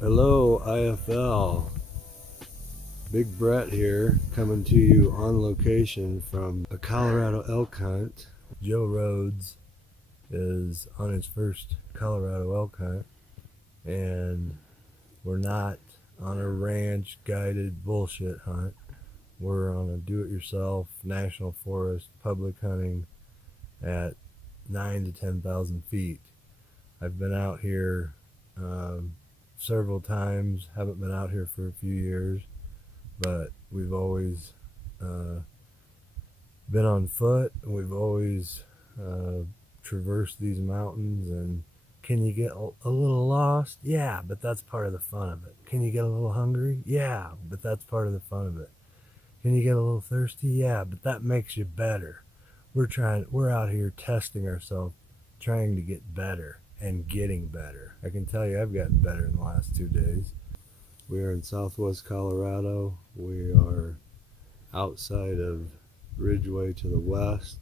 Hello, IFL. Big Brett here, coming to you on location from a Colorado elk hunt. Joe Rhodes is on his first Colorado elk hunt, and we're not on a ranch guided bullshit hunt. We're on a do-it-yourself national forest public hunting at 9 to 10,000 feet. I've been out here several times, haven't been out here for a few years, but we've always been on foot. We've always traversed these mountains. And can you get a little lost? Yeah, but that's part of the fun of it. Can you get a little hungry? Yeah, but that's part of the fun of it. Can you get a little thirsty? Yeah, but that makes you better. We're out here testing ourselves, trying to get better and getting better. I can tell you I've gotten better in the last 2 days. We are in southwest Colorado. We are outside of Ridgeway to the west.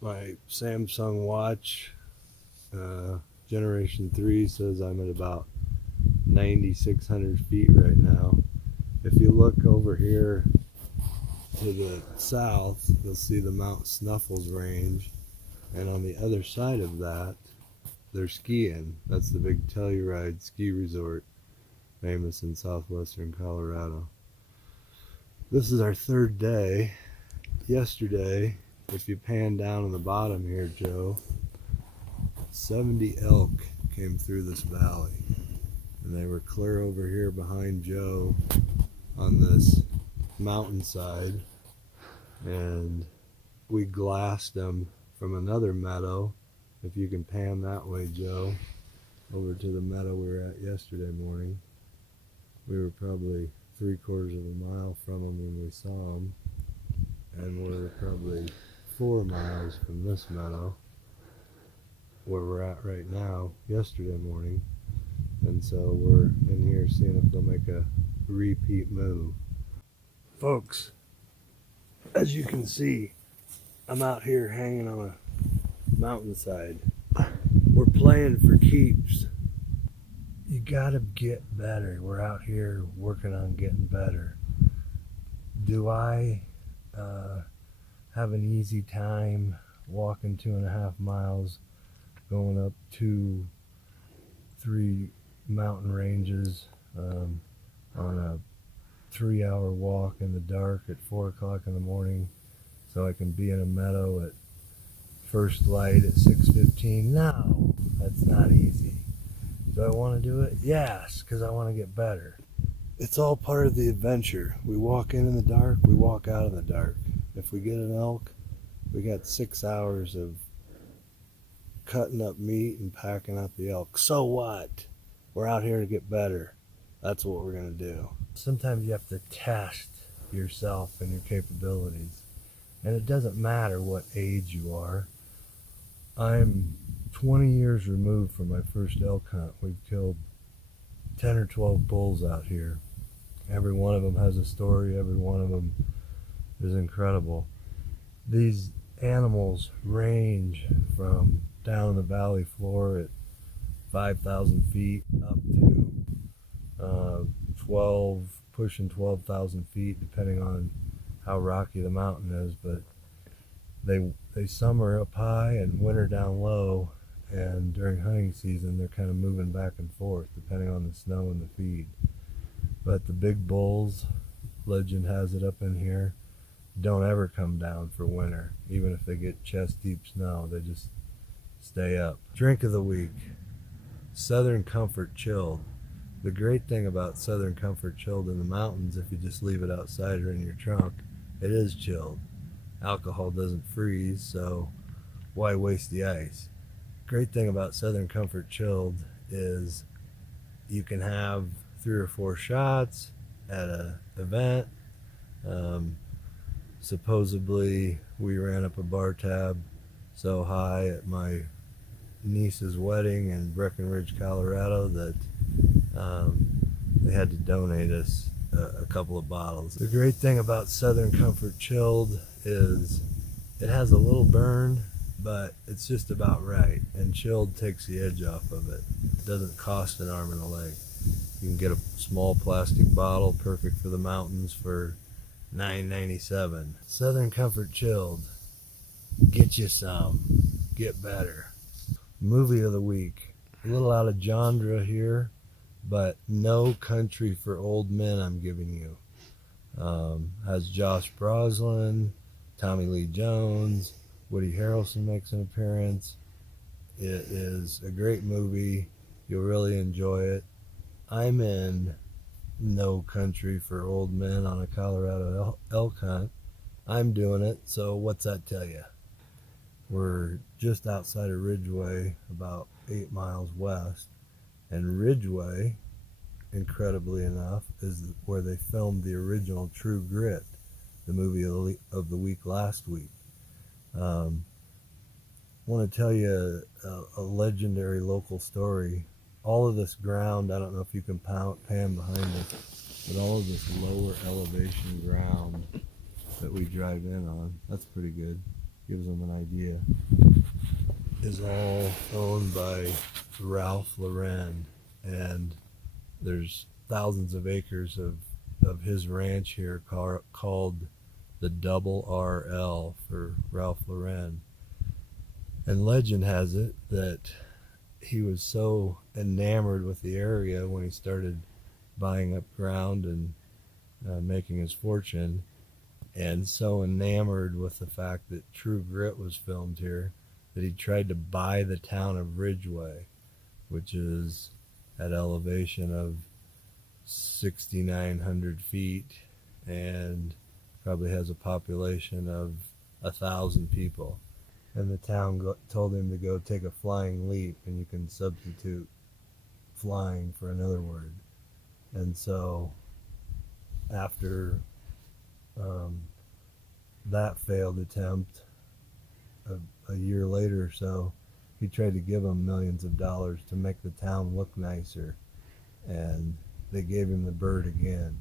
My Samsung watch, generation 3, says I'm at about 9,600 feet right now. If you look over here to the south, you'll see the Mount Snuffles range, and on the other side of that, they're skiing. That's the big Telluride ski resort, famous in southwestern Colorado. This is our third day. Yesterday, if you pan down on the bottom here, Joe, 70 elk came through this valley, and they were clear over here behind Joe on this mountainside, and we glassed them from another meadow. If you can pan that way, Joe, over to the meadow we were at yesterday morning. We were probably 3/4 of a mile from them when we saw them, and we're probably 4 miles from this meadow where we're at right now yesterday morning. And so we're in here seeing if they'll make a repeat move. Folks, as you can see, I'm out here hanging on a mountainside. We're playing for keeps. You gotta get better. We're out here working on getting better. Do I have an easy time walking 2.5 miles, going up 2-3 mountain ranges on a 3-hour walk in the dark at 4 o'clock in the morning so I can be in a meadow at first light at 6:15? No, that's not easy. Do I want to do it? Yes, because I want to get better. It's all part of the adventure. We walk in the dark, we walk out in the dark. If we get an elk, we got 6 hours of cutting up meat and packing up the elk. So what? We're out here to get better. That's what we're going to do. Sometimes you have to test yourself and your capabilities. And it doesn't matter what age you are. I'm 20 years removed from my first elk hunt. We've killed 10 or 12 bulls out here. Every one of them has a story. Every one of them is incredible. These animals range from down the valley floor at 5,000 feet up to 12,000 feet, depending on how rocky the mountain is. But they summer up high and winter down low, and during hunting season they're kind of moving back and forth depending on the snow and the feed. But the big bulls, legend has it up in here, don't ever come down for winter. Even if they get chest deep snow, they just stay up. Drink of the week, Southern Comfort Chilled. The great thing about Southern Comfort Chilled in the mountains, if you just leave it outside or in your trunk, it is chilled. Alcohol doesn't freeze, so why waste the ice? Great thing about Southern Comfort Chilled is you can have 3 or 4 shots at an event. Supposedly we ran up a bar tab so high at my niece's wedding in Breckenridge, Colorado, that they had to donate us a couple of bottles. The great thing about Southern Comfort Chilled is it has a little burn but it's just about right. And chilled takes the edge off of it. It doesn't cost an arm and a leg. You can get a small plastic bottle, perfect for the mountains, for $9.97. Southern Comfort Chilled. Get you some. Get better. Movie of the week. A little out of genre here, but No Country for Old Men I'm giving you. Has Josh Brolin, Tommy Lee Jones, Woody Harrelson makes an appearance. It is a great movie. You'll really enjoy it. I'm in No Country for Old Men on a Colorado elk hunt. I'm doing it, so what's that tell you? We're just outside of Ridgeway, about 8 miles west, and Ridgeway, incredibly enough, is where they filmed the original True Grit, the movie of the week last week. Want to tell you a legendary local story. All of this ground, I don't know if you can pan behind us, but all of this lower elevation ground that we drive in on, that's pretty good, gives them an idea, is all owned by Ralph Lauren, and there's thousands of acres of his ranch here called the Double RL for Ralph Lauren. And legend has it that he was so enamored with the area when he started buying up ground and making his fortune, and so enamored with the fact that True Grit was filmed here, that he tried to buy the town of Ridgeway, which is at elevation of 6,900 feet and probably has a population of 1,000 people. And the town told him to go take a flying leap, and you can substitute flying for another word. And so after that failed attempt, a year later or so, he tried to give them millions of dollars to make the town look nicer, and they gave him the bird again.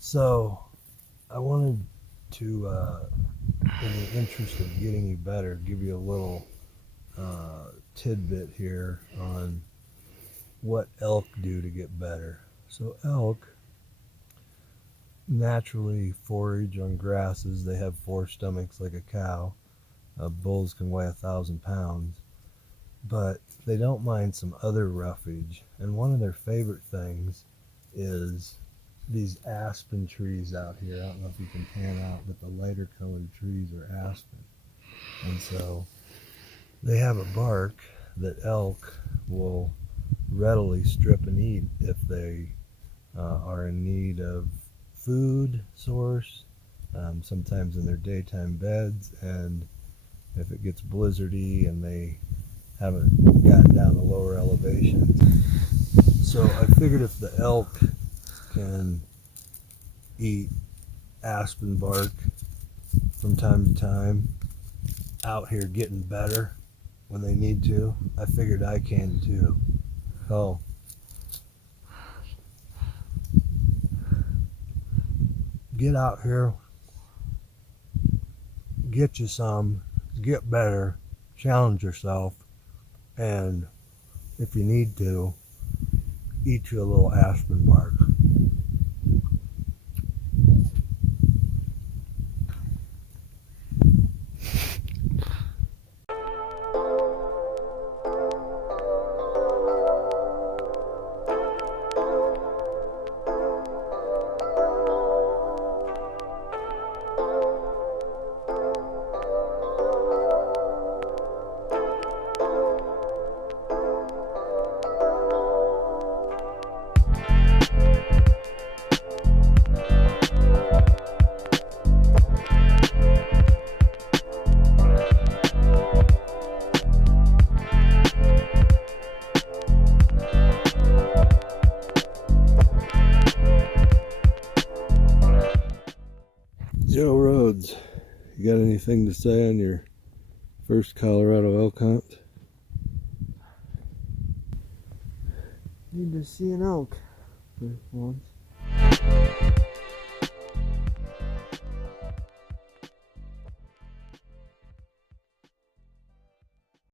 So I wanted to, in the interest of getting you better, give you a little tidbit here on what elk do to get better. So elk naturally forage on grasses. They have 4 stomachs like a cow. Bulls can weigh 1,000 pounds, but they don't mind some other roughage. And one of their favorite things is these aspen trees out here. I don't know if you can pan out, but the lighter colored trees are aspen. And so they have a bark that elk will readily strip and eat if they are in need of food source, sometimes in their daytime beds, and if it gets blizzardy and they haven't gotten down to lower elevations. So I figured if the elk can eat aspen bark from time to time out here getting better when they need to, I figured I can too. So get out here, get you some, get better, challenge yourself, and if you need to, eat you a little aspen bark. Joe Rhodes, you got anything to say on your first Colorado elk hunt? Need to see an elk for once.